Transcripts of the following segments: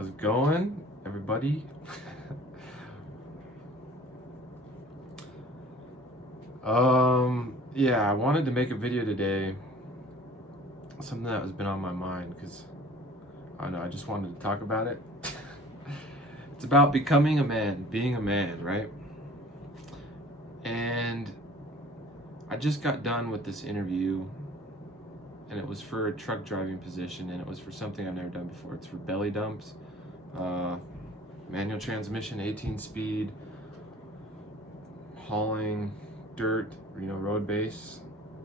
How's it going, everybody? Yeah, I wanted to make a video today, something that has been on my mind because I don't know, I just wanted to talk about it. It's about becoming a man, being a man, right? And I just got done with this interview, and it was for a truck driving position, and it was for something I've never done before. It's for belly dumps, uh, manual transmission, 18 speed, hauling dirt, road base,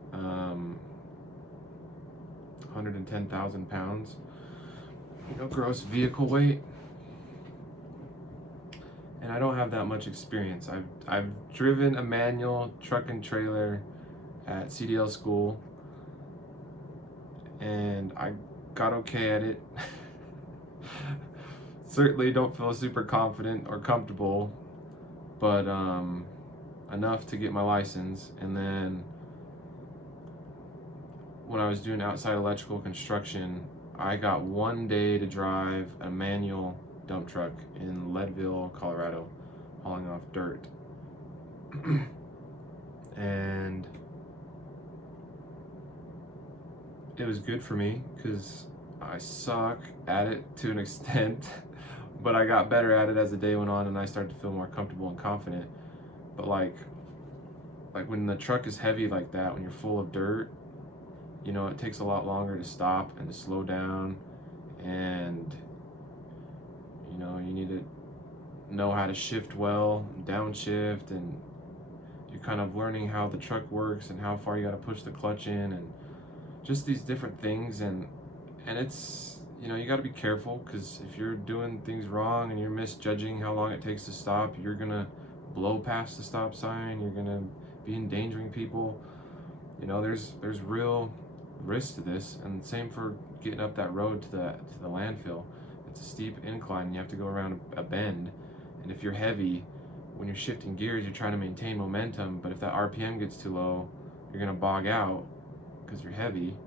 110,000 pounds, gross vehicle weight. And I don't have that much experience. I've driven a manual truck and trailer at CDL school, and I got okay at it. Certainly don't feel super confident or comfortable, but enough to get my license. And then when I was doing outside electrical construction, I got 1 day to drive a manual dump truck in Leadville, Colorado, hauling off dirt. And it was good for me because I suck at it to an extent, but I got better at it as the day went on, and I started to feel more comfortable and confident. But like when the truck is heavy like that, when you're full of dirt, it takes a lot longer to stop and to slow down, and you need to know how to shift well, downshift, and you're kind of learning how the truck works and how far you got to push the clutch in, and just these different things. And it's, you got to be careful, because if you're doing things wrong and you're misjudging how long it takes to stop, you're gonna blow past the stop sign, you're gonna be endangering people. There's real risk to this, and same for getting up that road to the landfill. It's a steep incline, and you have to go around a bend, and if you're heavy, when you're shifting gears, you're trying to maintain momentum, but if that RPM gets too low, you're gonna bog out because you're heavy.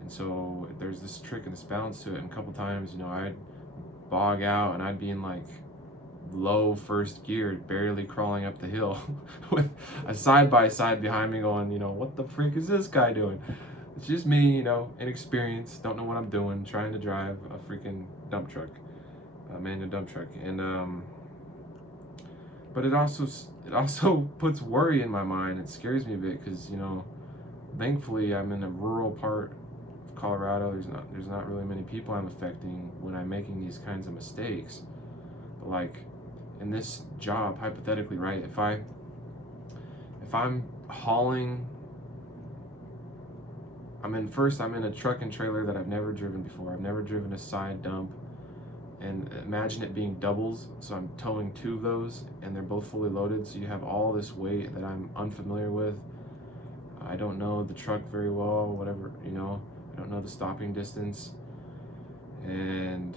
And so there's this trick and this balance to it. And a couple times, I'd bog out and I'd be in like low first gear, barely crawling up the hill with a side-by-side behind me going, what the freak is this guy doing? It's just me, inexperienced, don't know what I'm doing, trying to drive a freaking dump truck, a manual dump truck. And but it also puts worry in my mind. It scares me a bit because, thankfully I'm in a rural part of Colorado. There's not really many people I'm affecting when I'm making these kinds of mistakes. But like in this job, hypothetically, right, if I'm hauling, I'm in a truck and trailer that I've never driven before. I've never driven a side dump. And imagine it being doubles, so I'm towing two of those, and they're both fully loaded, so you have all this weight that I'm unfamiliar with. I don't know the truck very well, whatever, I don't know the stopping distance. And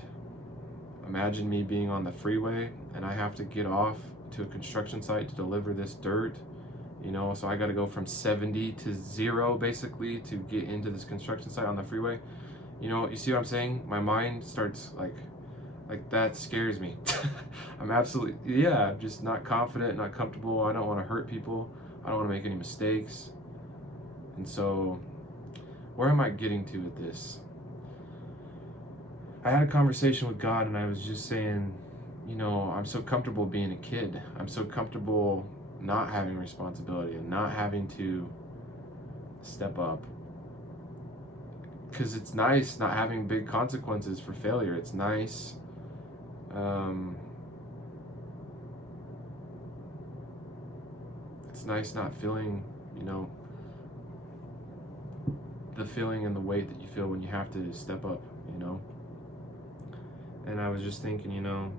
imagine me being on the freeway, and I have to get off to a construction site to deliver this dirt, so I gotta go from 70 to 0, basically, to get into this construction site on the freeway. You see what I'm saying? My mind starts like that scares me. I'm just not confident, not comfortable. I don't want to hurt people. I don't want to make any mistakes. And so, where am I getting to with this? I had a conversation with God, and I was just saying, I'm so comfortable being a kid. I'm so comfortable not having responsibility and not having to step up. Because it's nice not having big consequences for failure. It's nice. It's nice not feeling, the feeling and the weight that you feel when you have to step up, And I was just thinking,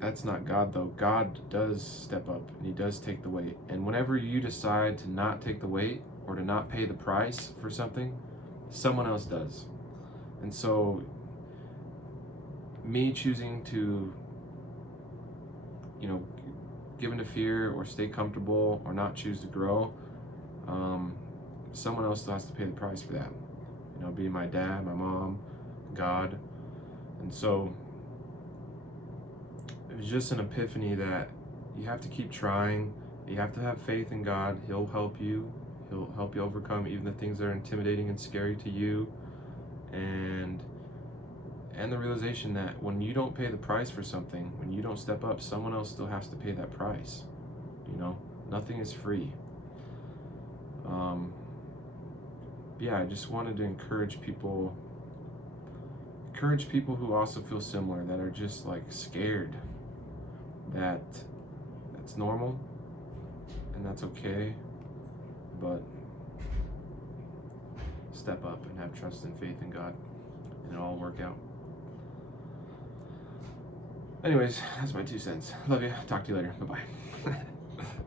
that's not God though. God does step up, and he does take the weight. And whenever you decide to not take the weight or to not pay the price for something, someone else does. And so me choosing to, give into fear or stay comfortable or not choose to grow, someone else still has to pay the price for that. Being my dad, my mom, God. And so it was just an epiphany that you have to keep trying. You have to have faith in God. He'll help you. He'll help you overcome even the things that are intimidating and scary to you. And the realization that when you don't pay the price for something, when you don't step up, someone else still has to pay that price. You know, nothing is free. Yeah, I just wanted to encourage people who also feel similar, that are just like scared, that that's normal and that's okay, but step up and have trust and faith in God, and it'll all work out. Anyways, that's my 2 cents. Love you. Talk to you later. Bye-bye.